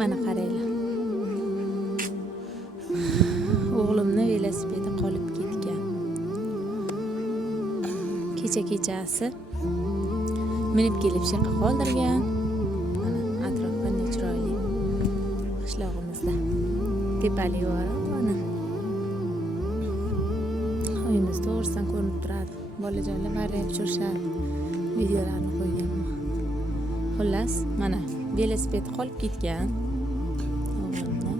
Mana qaranglar. O'g'limni velosipedi qolib ketgan. Kechasi minib kelib shu yoqqa qoldirgan. Mana atrof qanday chiroyli. Qishlog'imizda tepalik bor. Mana uyimiz to'g'risidan ko'rinib turadi. Bolajonlar baribir cho'rishadi. Videolarni qo'yganman. Xullas, mana velosiped qolib ketgan. O'g'limni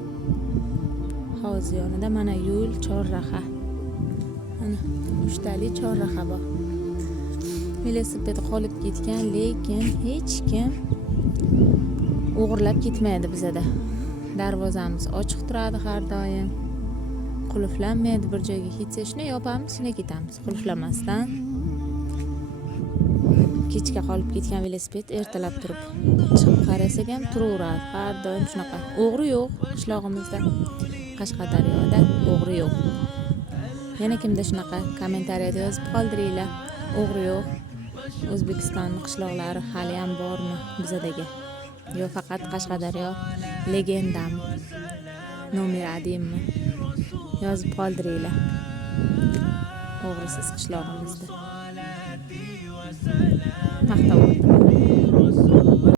hovuz yonida mana yo'l chorraha. Mana 3 tali chorraha bor. Velosiped qolib ketgan, lekin hech kim o'g'irlab ketmaydi bizada. Darvozamiz ochiq turadi har doim. Qulflanmaydi, bir joyga ketsa shuni yopamiz, shuni ketamiz. Qulflamasdan. Kechga qolib ketgan velosiped ertalab turib chiqib qarasak ham turaveradi. Har doim shunaqa. O'g'ri yo'q qishlog'imizda. Qashqadaryoda o'g'ri yo'q. Yana kimda shunaqa kommentariyada yozib qoldiringlar. O'g'ri yo'q. O'zbekistonning qishloqlari hali ham bormi bizadagi? Yo faqat Qashqadaryo legendami? Nomer 1mi? Yozib qoldiringlar. O'g'risiz qishlog'imizda. Maqtov